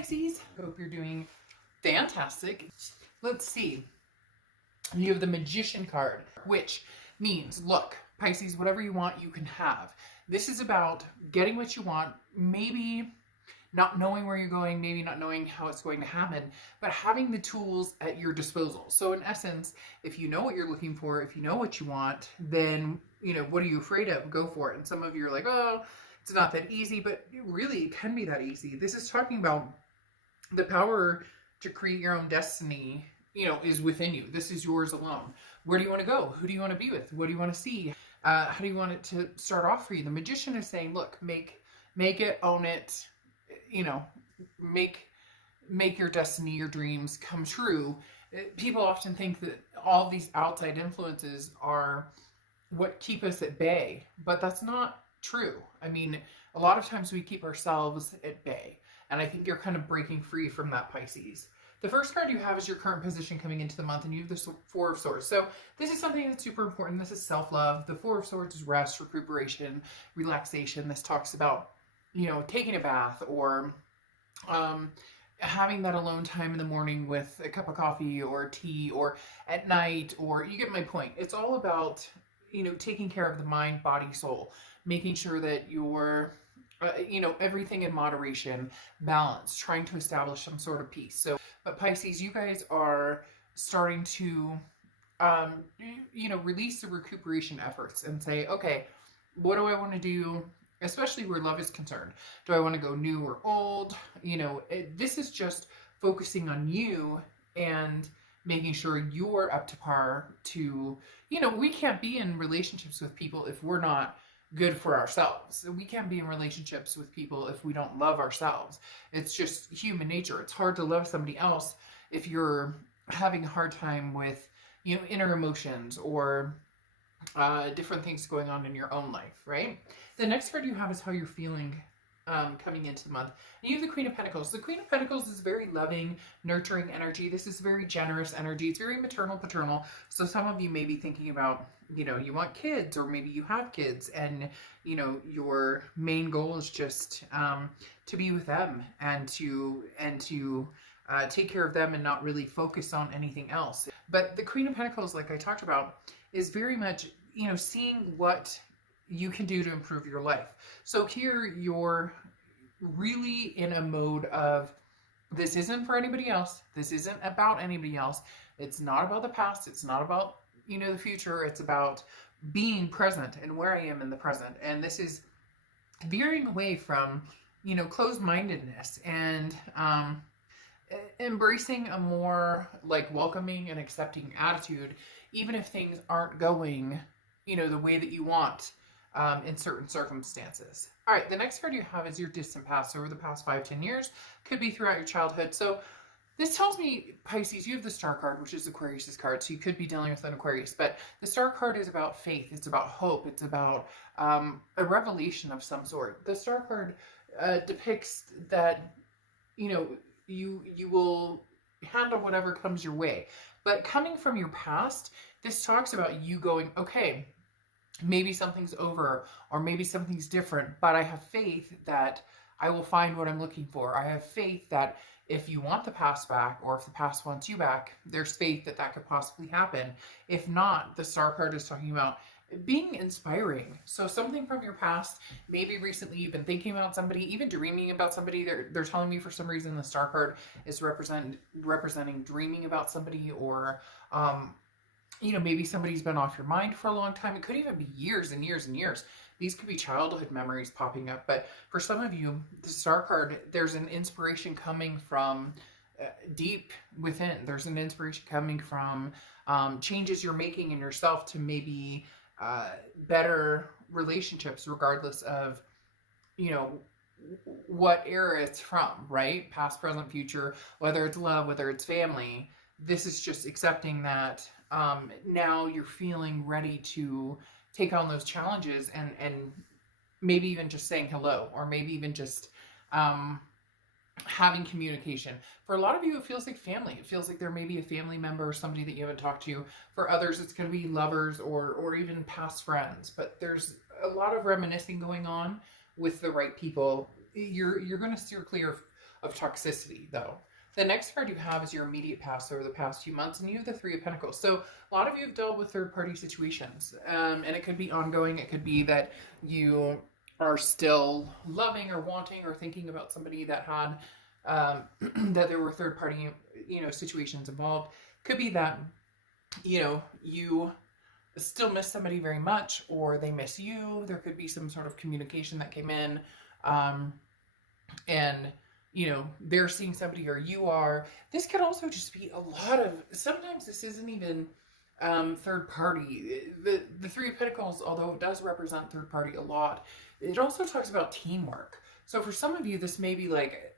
Pisces. Hope you're doing fantastic. Let's see. You have the Magician card, which means, look, Pisces, whatever you want, you can have. This is about getting what you want, maybe not knowing where you're going, maybe not knowing how it's going to happen, but having the tools at your disposal. So in essence, if you know what you're looking for, if you know what you want, then, you know, what are you afraid of? Go for it. And some of you are like, oh, it's not that easy, but really it can be that easy. This is talking about the power to create your own destiny, you know, is within you. This is yours alone. Where do you want to go? Who do you want to be with? What do you want to see? How do you want it to start off for you? The Magician is saying, look, make it, own it, you know, make your destiny, your dreams come true. People often think that all these outside influences are what keep us at bay, but that's not true. I mean, a lot of times we keep ourselves at bay, and I think you're kind of breaking free from that, Pisces. The first card you have is your current position coming into the month, and you have the Four of Swords. So this is something that's super important. This is self-love. The Four of Swords is rest, recuperation, relaxation. This talks about, you know, taking a bath or having that alone time in the morning with a cup of coffee or tea, or at night, or you get my point. It's all about, you know, taking care of the mind, body, soul, making sure that you're, you know, everything in moderation, balance, trying to establish some sort of peace. So, but Pisces, you guys are starting to, you know, release the recuperation efforts and say, okay, what do I want to do? Especially where love is concerned. Do I want to go new or old? You know, this is just focusing on you and making sure you're up to par to, you know, we can't be in relationships with people if we're not good for ourselves. We can't be in relationships with people if we don't love ourselves. It's just human nature. It's hard to love somebody else if you're having a hard time with, you know, inner emotions or different things going on in your own life, right? The next card you have is how you're feeling coming into the month. And you have the Queen of Pentacles. The Queen of Pentacles is very loving, nurturing energy. This is very generous energy. It's very maternal, paternal. So some of you may be thinking about, you know, you want kids, or maybe you have kids, and, you know, your main goal is just to be with them and to take care of them and not really focus on anything else. But the Queen of Pentacles, like I talked about, is very much, you know, seeing what you can do to improve your life. So here you're really in a mode of, this isn't for anybody else. This isn't about anybody else. It's not about the past. It's not about, you know, the future. It's about being present and where I am in the present. And this is veering away from, you know, closed-mindedness and embracing a more like welcoming and accepting attitude, even if things aren't going, you know, the way that you want in certain circumstances. All right, the next card you have is your distant past, over the past 5-10 years. Could be throughout your childhood. So this tells me, Pisces, you have the Star card, which is Aquarius's card, so you could be dealing with an Aquarius. But the Star card is about faith. It's about hope. It's about a revelation of some sort. The Star card depicts that, you know, you will handle whatever comes your way. But coming from your past, this talks about you going, okay, maybe something's over, or maybe something's different, but I have faith that I will find what I'm looking for. I have faith that if you want the past back, or if the past wants you back, there's faith that that could possibly happen. If not, the Star card is talking about being inspiring. So something from your past, maybe recently you've been thinking about somebody, even dreaming about somebody. They're telling me for some reason the Star card is representing dreaming about somebody, or you know, maybe somebody's been off your mind for a long time. It could even be years and years and years. These could be childhood memories popping up. But for some of you, the Star card, there's an inspiration coming from deep within. There's an inspiration coming from changes you're making in yourself to maybe better relationships, regardless of, you know, what era it's from, right? Past, present, future, whether it's love, whether it's family. This is just accepting that now you're feeling ready to take on those challenges, and maybe even just saying hello, or maybe even just having communication. For a lot of you, it feels like family. It feels like there may be a family member or somebody that you haven't talked to. For others, it's going to be lovers or even past friends. But there's a lot of reminiscing going on with the right people. You're going to steer clear of toxicity, though. The next card you have is your immediate past over the past few months, and you have the Three of Pentacles. So a lot of you have dealt with third-party situations, and it could be ongoing. It could be that you are still loving or wanting or thinking about somebody that had that there were third-party, situations involved. Could be that, you still miss somebody very much, or they miss you. There could be some sort of communication that came in, and they're seeing somebody or you are. This could also just be a lot of, sometimes this isn't even third party. The Three of Pentacles, although it does represent third party a lot, it also talks about teamwork. So for some of you, this may be like,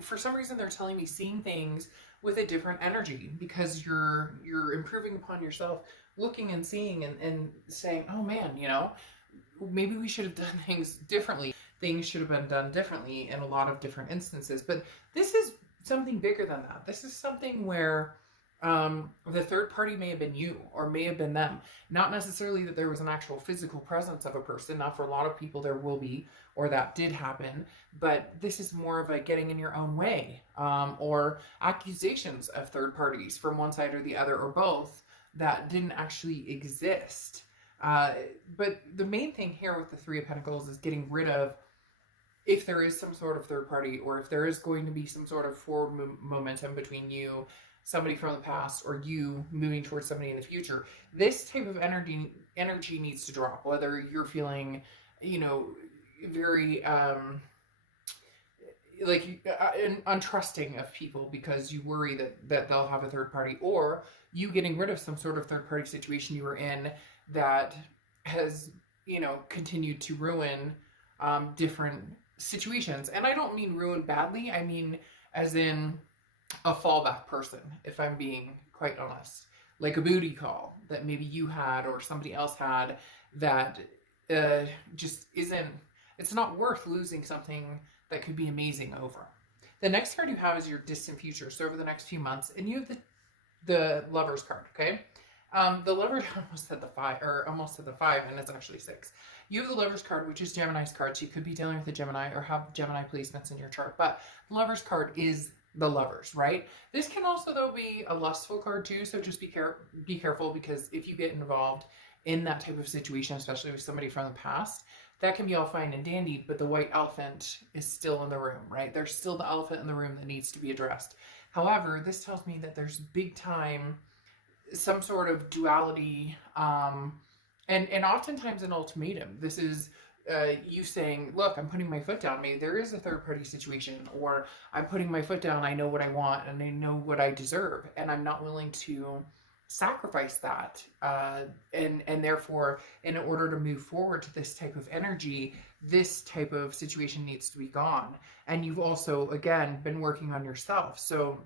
for some reason they're telling me seeing things with a different energy, because you're improving upon yourself, looking and seeing and saying, oh man, maybe we should have done things differently. Things should have been done differently in a lot of different instances. But this is something bigger than that. This is something where the third party may have been you or may have been them. Not necessarily that there was an actual physical presence of a person. Now, for a lot of people, there will be, or that did happen. But this is more of a getting in your own way, or accusations of third parties from one side or the other, or both, that didn't actually exist. But the main thing here with the Three of Pentacles is getting rid of, if there is some sort of third party, or if there is going to be some sort of forward momentum between you, somebody from the past, or you moving towards somebody in the future, this type of energy needs to drop. Whether you're feeling, very untrusting of people because you worry that they'll have a third party, or you getting rid of some sort of third party situation you were in that has, continued to ruin different situations. And I don't mean ruin badly. I mean as in a fallback person, if I'm being quite honest. Like a booty call that maybe you had or somebody else had that just isn't, it's not worth losing something that could be amazing over. The next card you have is your distant future. So over the next few months, and you have the Lovers card, okay? The Lover, I almost said the five, and it's actually 6. You have the Lovers card, which is Gemini's card, so you could be dealing with a Gemini or have Gemini placements in your chart, but the Lovers card is the Lovers, right? This can also, though, be a lustful card too, so just be careful, because if you get involved in that type of situation, especially with somebody from the past, that can be all fine and dandy, but the white elephant is still in the room, right? There's still the elephant in the room that needs to be addressed. However, this tells me that there's big time, some sort of duality, and oftentimes an ultimatum. This is you saying, look, I'm putting my foot down. Maybe there is a third party situation, or I'm putting my foot down. I know what I want and I know what I deserve, and I'm not willing to sacrifice that. And therefore, in order to move forward to this type of energy, this type of situation needs to be gone. And you've also, again, been working on yourself. So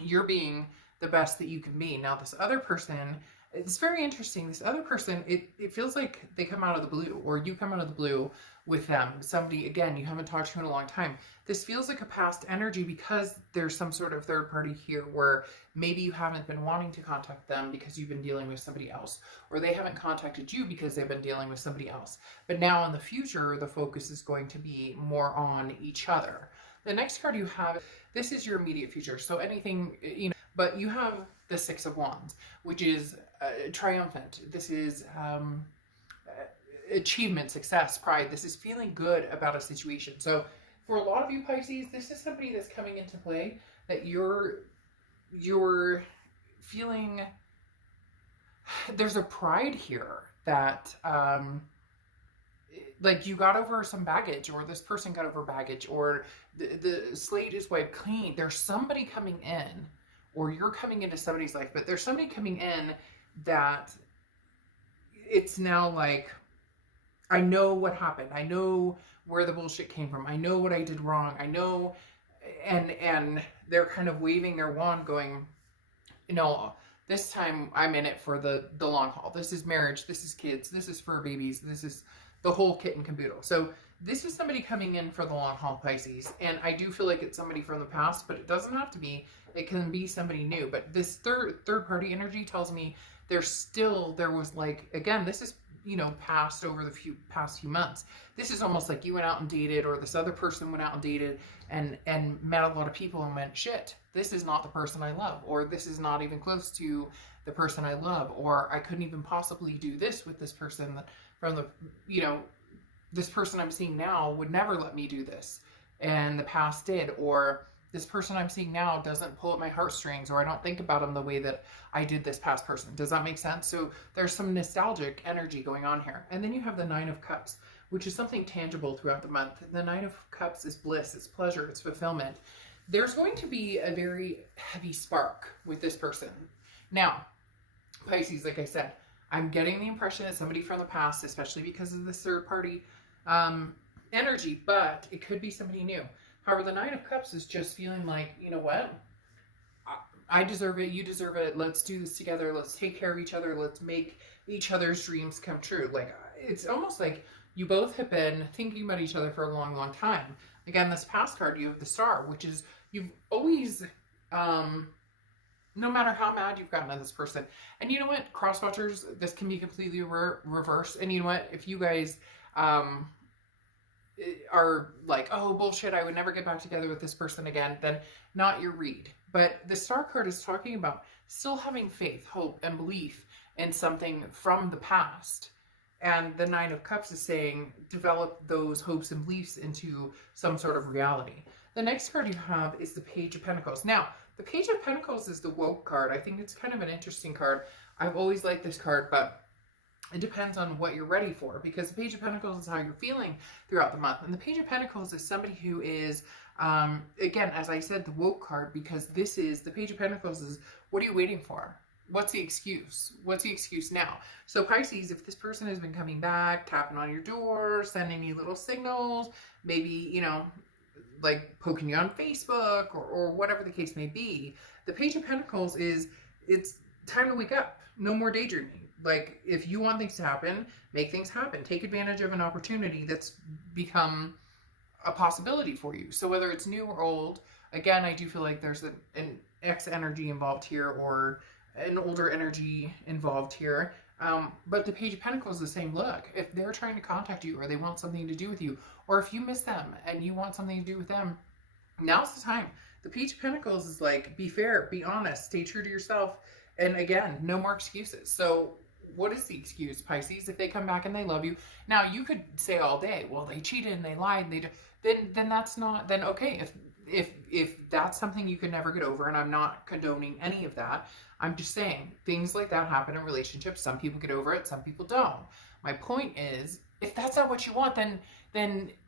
you're being the best that you can be. Now, this other person, it's very interesting. This other person, it feels like they come out of the blue, or you come out of the blue with them. Somebody, again, you haven't talked to in a long time. This feels like a past energy, because there's some sort of third party here where maybe you haven't been wanting to contact them because you've been dealing with somebody else, or they haven't contacted you because they've been dealing with somebody else. But now in the future, the focus is going to be more on each other. The next card you have, this is your immediate future. So anything, but you have the Six of Wands, which is triumphant. This is achievement, success, pride. This is feeling good about a situation. So for a lot of you Pisces, this is somebody that's coming into play that you're feeling, there's a pride here that like you got over some baggage, or this person got over baggage, or the slate is wiped clean. There's somebody coming in, or you're coming into somebody's life, but there's somebody coming in that it's now like, I know what happened. I know where the bullshit came from. I know what I did wrong. I know, and they're kind of waving their wand going, this time I'm in it for the long haul. This is marriage. This is kids. This is fur babies. This is the whole kit and caboodle. So this is somebody coming in for the long haul, Pisces. And I do feel like it's somebody from the past, but it doesn't have to be. It can be somebody new. But this third party energy tells me there was like, again, this is you know, passed over the past few months. This is almost like you went out and dated, or this other person went out and dated and met a lot of people and went, shit, this is not the person I love, or this is not even close to the person I love, or I couldn't even possibly do this with this person from the, you know, this person I'm seeing now would never let me do this, and the past did, or this person I'm seeing now doesn't pull at my heartstrings, or I don't think about them the way that I did this past person. Does that make sense? So there's some nostalgic energy going on here. And then you have the Nine of Cups, which is something tangible throughout the month. The Nine of Cups is bliss, it's pleasure, it's fulfillment. There's going to be a very heavy spark with this person. Now, Pisces, like I said, I'm getting the impression that somebody from the past, especially because of this third party energy, but it could be somebody new. However, the Nine of Cups is just feeling like, you know what? I deserve it. You deserve it. Let's do this together. Let's take care of each other. Let's make each other's dreams come true. Like, it's almost like you both have been thinking about each other for a long, long time. Again, this past card, you have the Star, which is you've always, no matter how mad you've gotten at this person. And you know what? Cross-watchers, this can be completely reversed. And you know what? If you guys, are like, oh, bullshit, I would never get back together with this person again, then not your read. But the Star card is talking about still having faith, hope, and belief in something from the past. And the Nine of Cups is saying, develop those hopes and beliefs into some sort of reality. The next card you have is the Page of Pentacles. Now, the Page of Pentacles is the woke card. I think it's kind of an interesting card. I've always liked this card, but it depends on what you're ready for, because the Page of Pentacles is how you're feeling throughout the month. And the Page of Pentacles is somebody who is, again, as I said, the woke card, because this is, the Page of Pentacles is, what are you waiting for? What's the excuse? What's the excuse now? So Pisces, if this person has been coming back, tapping on your door, sending you little signals, maybe, you know, like poking you on Facebook or whatever the case may be, the Page of Pentacles is, it's time to wake up. No more daydreaming. Like, if you want things to happen, make things happen. Take advantage of an opportunity that's become a possibility for you. So whether it's new or old, again, I do feel like there's an X energy involved here, or an older energy involved here. But the Page of Pentacles is the same. Look, if they're trying to contact you, or they want something to do with you, or if you miss them and you want something to do with them, now's the time. The Page of Pentacles is like, be fair, be honest, stay true to yourself. And again, no more excuses. So what is the excuse, Pisces? If they come back and they love you, now you could say all day, well, they cheated and they lied, and then that's not, then okay, if that's something you could never get over, and I'm not condoning any of that, I'm just saying things like that happen in relationships. Some people get over it, some people don't. My point is, if that's not what you want, then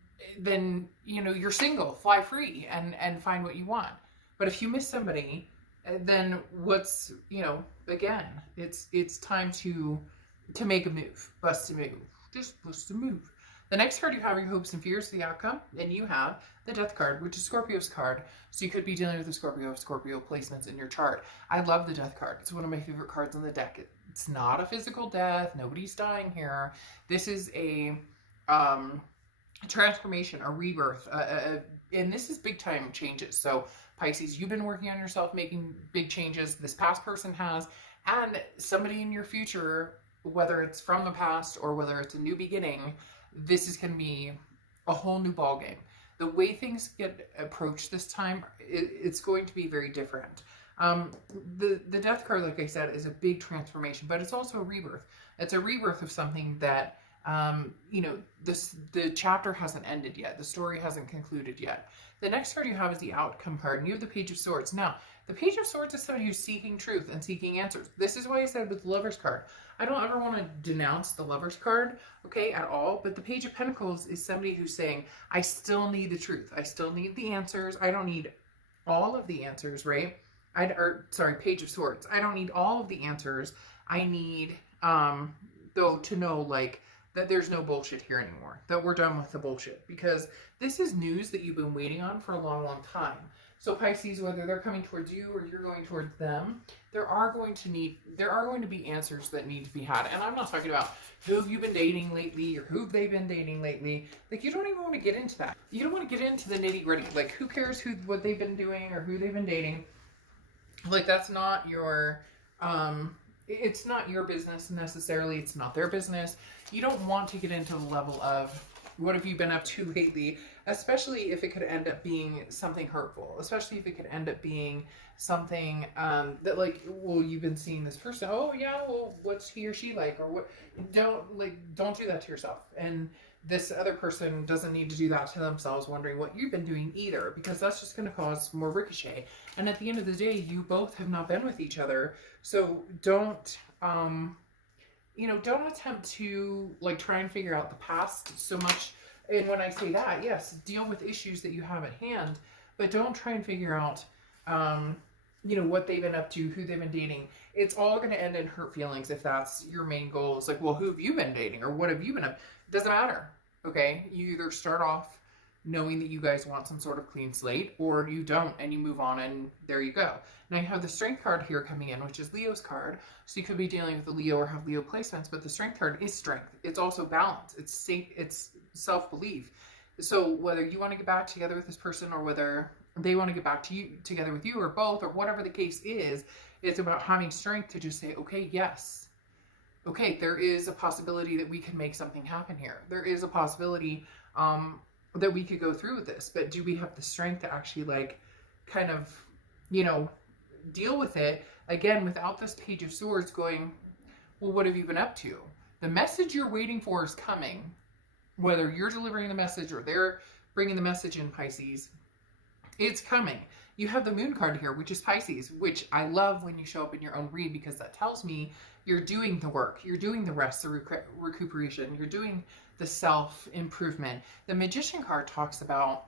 you know, you're single, fly free, and find what you want. But if you miss somebody, then what's, you know, again, it's time to make a move. Bust a move. Just bust a move. The next card you have your hopes and fears, the outcome, and you have the Death card, which is Scorpio's card. So you could be dealing with a Scorpio placements in your chart. I love the Death card. It's one of my favorite cards on the deck. It's not a physical death. Nobody's dying here. This is a transformation, a rebirth, and this is big time changes. So Pisces, you've been working on yourself, making big changes. This past person has, and somebody in your future, whether it's from the past or whether it's a new beginning, this is going to be a whole new ball game. The way things get approached this time, it's going to be very different. The Death card, like I said, is a big transformation, but it's also a rebirth. It's a rebirth of something that, you know, the chapter hasn't ended yet. The story hasn't concluded yet. The next card you have is the Outcome card, and you have the Page of Swords. Now, the Page of Swords is somebody who's seeking truth and seeking answers. This is why I said with the Lover's card, I don't ever want to denounce the Lover's card, okay, at all, but the Page of Pentacles is somebody who's saying, I still need the truth. I still need the answers. I don't need all of the answers, right? Page of Swords. I don't need all of the answers. I need, though, to know, like, that there's no bullshit here anymore, that we're done with the bullshit, because this is news that you've been waiting on for a long, long time. So Pisces, whether they're coming towards you or you're going towards them, there are going to be answers that need to be had. And I'm not talking about who have you been dating lately or who have they been dating lately. Like, you don't even want to get into that. You don't want to get into the nitty gritty. Like, who cares what they've been doing or who they've been dating? Like, that's not your, it's not your business necessarily. It's not their business. You don't want to get into the level of what have you been up to lately, especially if it could end up being something hurtful, especially if it could end up being something that like, well, you've been seeing this person. Oh yeah, well, what's he or she like? Or what? Don't do that to yourself. And this other person doesn't need to do that to themselves, wondering what you've been doing either, because that's just going to cause more ricochet. And at the end of the day, you both have not been with each other. So don't, don't attempt to like try and figure out the past so much. And when I say that, yes, deal with issues that you have at hand, but don't try and figure out, what they've been up to, who they've been dating. It's all going to end in hurt feelings if that's your main goal. It's like, well, who have you been dating or what have you been up? It doesn't matter. Okay. You either start off knowing that you guys want some sort of clean slate, or you don't and you move on, and there you go. Now you have the Strength card here coming in, which is Leo's card. So you could be dealing with a Leo or have Leo placements, but the Strength card is strength. It's also balance. It's safe. It's self-belief. So whether you want to get back together with this person or whether they want to get back to you together with you or both, or whatever the case is, it's about having strength to just say, okay, yes. Okay, there is a possibility that we can make something happen here. There is a possibility that we could go through with this, but do we have the strength to actually like kind of, deal with it again without this Page of Swords going, well, what have you been up to? The message you're waiting for is coming, whether you're delivering the message or they're bringing the message in, Pisces. It's coming. You have the Moon card here, which is Pisces, which I love when you show up in your own read, because that tells me you're doing the work, you're doing the rest, the recuperation, you're doing the self-improvement. The Magician card talks about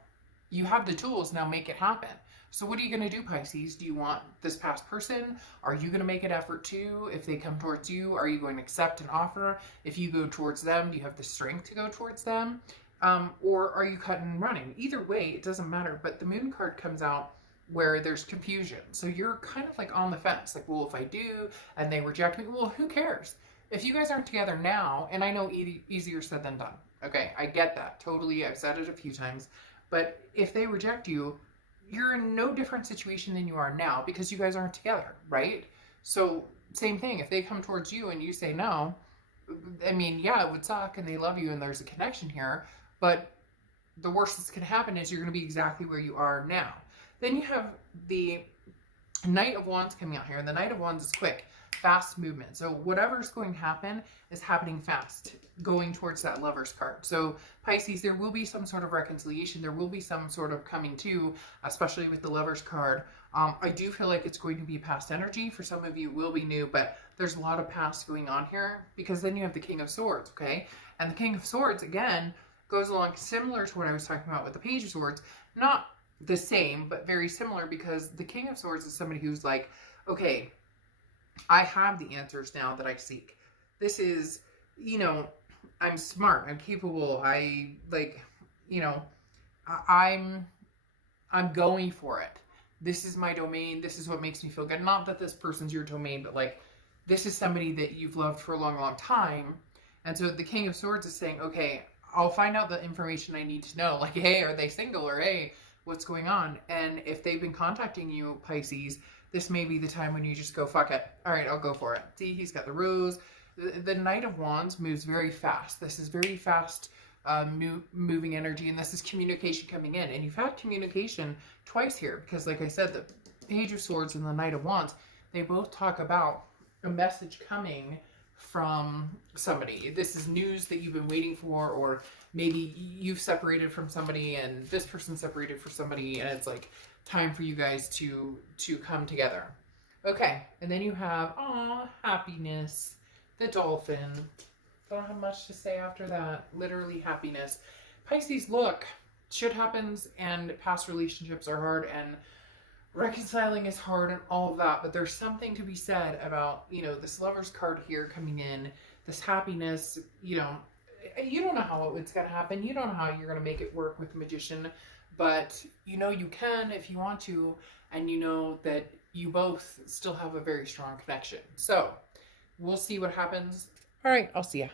you have the tools, now make it happen. So what are you going to do, Pisces? Do you want this past person? Are you going to make an effort too? If they come towards you, are you going to accept an offer? If you go towards them, do you have the strength to go towards them? Or are you cutting and running? Either way, it doesn't matter. But the Moon card comes out where there's confusion. So you're kind of like on the fence. Like, well, if I do and they reject me, well, who cares? If you guys aren't together now, and I know easier said than done. Okay, I get that. Totally. I've said it a few times. But if they reject you, you're in no different situation than you are now because you guys aren't together, right? So same thing. If they come towards you and you say no, I mean, yeah, it would suck and they love you and there's a connection here, but the worst that's going to happen is you're going to be exactly where you are now. Then you have the Knight of Wands coming out here, and the Knight of Wands is quick, fast movement. So whatever's going to happen is happening fast, going towards that Lover's card. So Pisces, there will be some sort of reconciliation. There will be some sort of coming to, especially with the Lover's card. I do feel like it's going to be past energy. For some of you, it will be new, but there's a lot of past going on here, because then you have the King of Swords, okay? And the King of Swords, again, goes along similar to what I was talking about with the Page of Swords. Not the same, but very similar, because the King of Swords is somebody who's like, okay, I have the answers now that I seek. This is, I'm smart, I'm capable, I'm going for it. This is my domain. This is what makes me feel good. Not that this person's your domain, but like, this is somebody that you've loved for a long, long time. And so the King of Swords is saying, okay, I'll find out the information I need to know. Like, hey, are they single? Or hey, what's going on? And if they've been contacting you, Pisces, this may be the time when you just go, fuck it. All right, I'll go for it. See, he's got the rose. The Knight of Wands moves very fast. This is very fast moving energy, and this is communication coming in. And you've had communication twice here, because like I said, the Page of Swords and the Knight of Wands, they both talk about a message coming from somebody. This is news that you've been waiting for, or maybe you've separated from somebody and this person separated from somebody, and it's like time for you guys to come together. Okay, and then you have happiness, the dolphin. Don't have much to say after that. Literally happiness. Pisces, look, shit happens and past relationships are hard and reconciling is hard and all of that, but there's something to be said about, this Lover's card here coming in, this happiness. You don't know how it's going to happen. You don't know how you're going to make it work with the Magician, but you can if you want to, and you know that you both still have a very strong connection. So we'll see what happens. All right, I'll see ya.